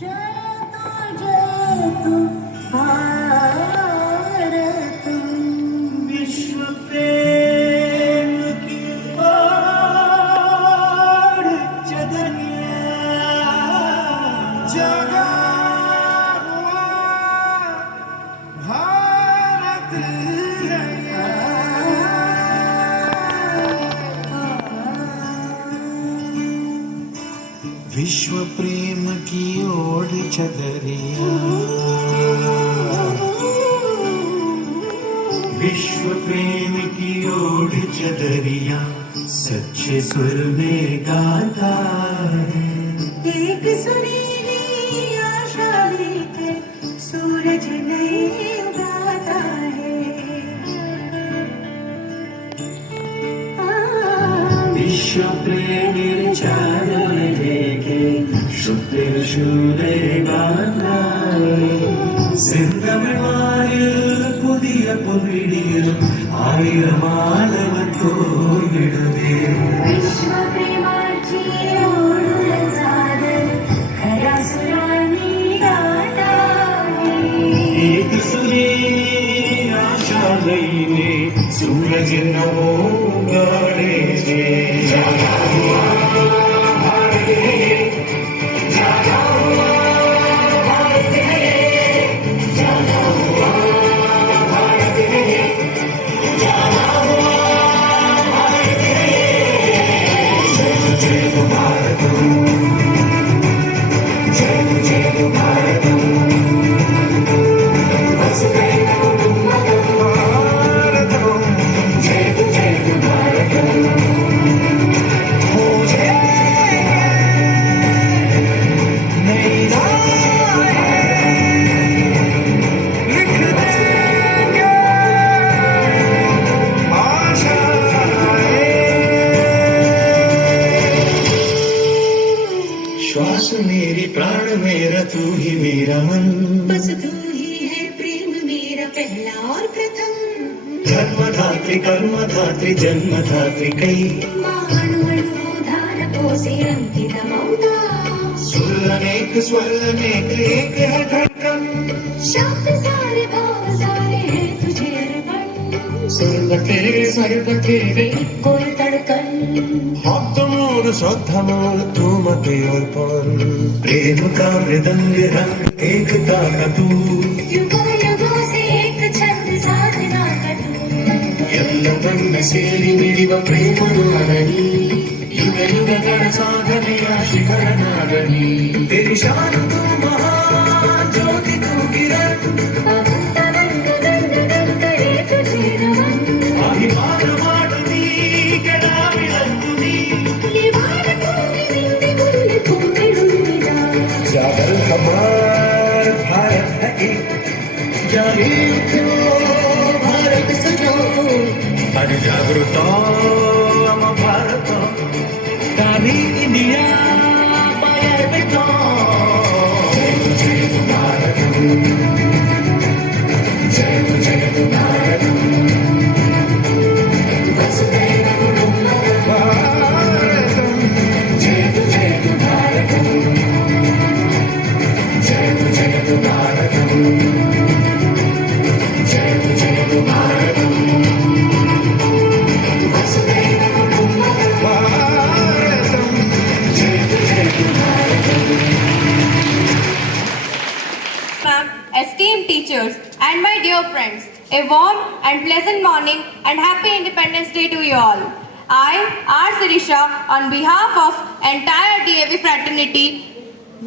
जयतु भारत विश्व प्रेम की ओर चदनिया जगा हुआ भारत विश्व प्रेम की ओर चदरिया विश्व प्रेम की ओर चदरिया सच्चे सुर में गाता है एक सुरीली आशा लेकर सूरज नए उगाता है विश्व प्रेम चादर लेके शुक्र शूले गाता है സിന്ധമിഴായിൽ പുതിയ പൊന്നിടിയിലും ആയിരമാനവത്തോ എഴുതേ एक सुरीली आशा लईने सूरज नवो गाड़े जे श्वास मेरी प्राण मेरा तू ही मेरा मन बस तू ही है प्रेम मेरा पहला और प्रथम धर्मधात्री कर्मधात्री जन्मधात्री कई से अंकितमौता सुरनेक स्वरनेक एक है धड़कन शब्द सारे भाव सारे हैं तुझे अर्पण स्वर्ग तेरे कोई तड़कन भक्त मोर श्रद्धा मोर तू मते अर्पण प्रेम का मृदंग रंग एकता का तू युगों से एक छंद साधना कर ಎಲ್ಲವನ್ನ ಸೇರಿ ಮಿಡಿವ ಪ್ರೇಮ ನಾಡನಿ ಯುಗ ಯುಗಗಳ ಸಾಧನೆಯ ಶಿಖರನಾಗನಿ तेरी शान तू महान ज्योति तू किरण ಅಭಿಮಾನ ಮಾಡುತ್ತೀ ಕೆಡವಿದಂತುನಿ जागर हमार भारत है एक जागे उठो भारत सजो हर जागृतो हम भारत दानी इंडिया पायर बेटो जय भारत जय भारत वसुधैव कुटुम्बकम् जय भारत जय भारत जय भारत वसुधैव कुटुम्बकम् जय Bharat Ma'am, esteemed teachers, and my dear friends, a warm and pleasant morning and happy Independence Day to you all. I, R. Sirisha, on behalf of entire DAV fraternity,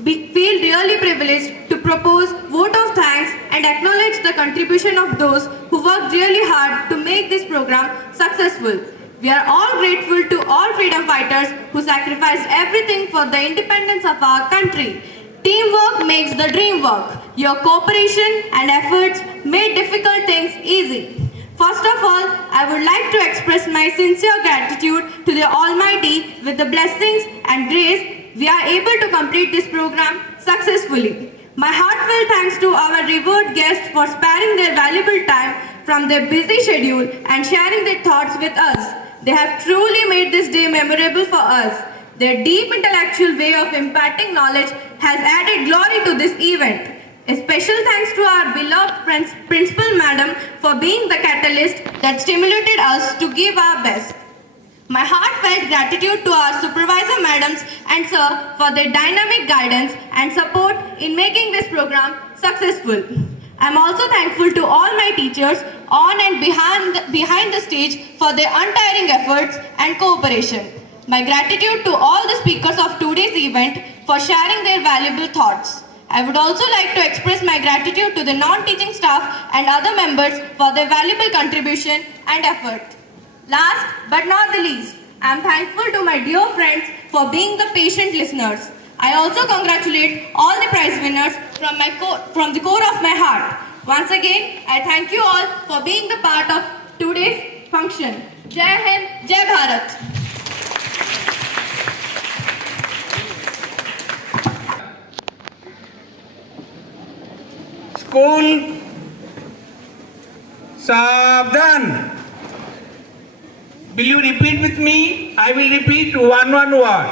feel really privileged to propose vote of thanks and acknowledge the contribution of those who worked really hard to make this program successful. We are all grateful to all freedom fighters who sacrificed everything for the independence of our country. Teamwork makes the dream work. Your cooperation and efforts made difficult things easy. First of all, I would like to express my sincere gratitude to the Almighty. With the blessings and grace, we are able to complete this program successfully. My heartfelt thanks to our revered guests for sparing their valuable time from their busy schedule and sharing their thoughts with us. They have truly made this day memorable for us. Their deep intellectual way of imparting knowledge has added glory to this event. A special thanks to our beloved Principal Madam for being the catalyst that stimulated us to give our best. My heartfelt gratitude to our supervisor madams and sir for their dynamic guidance and support in making this program successful. I am also thankful to all my teachers on and behind the stage for their untiring efforts and cooperation. My gratitude to all the speakers of today's event for sharing their valuable thoughts. I would also like to express my gratitude to the non-teaching staff and other members for their valuable contribution and effort. Last but not the least, I am thankful to my dear friends for being the patient listeners. I also congratulate all the prize winners from the core of my heart. Once again, I thank you all for being the part of today's function. Jai Hind, Jai Bharat. School, Savdan. Will you repeat with me? I will repeat one word.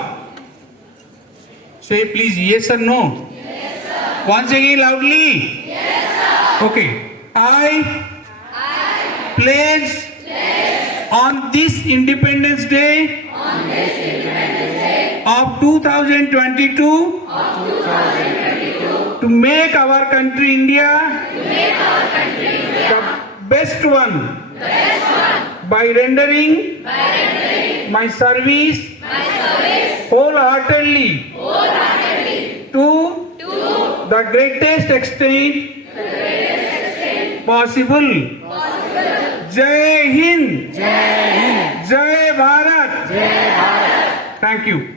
Say please yes or no. Yes, sir. Once again loudly. Yes, sir. Okay. I pledge on this Independence Day of 2022 to make our country India the best one by rendering my service wholeheartedly to the greatest extent possible. Jai Hind. Jai Bharat. Thank you.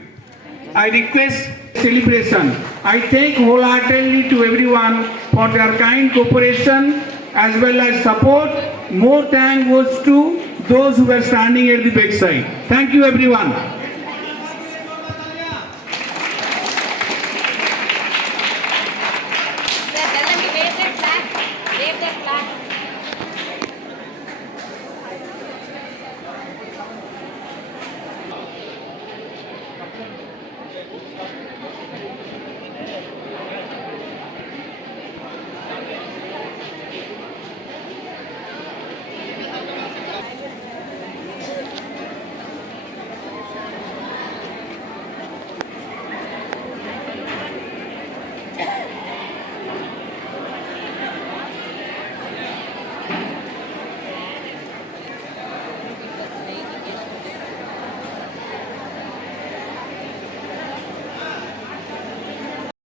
I request celebration. I thank wholeheartedly to everyone for their kind cooperation as well as support. More thanks goes to those who were standing at the backside. Thank you everyone.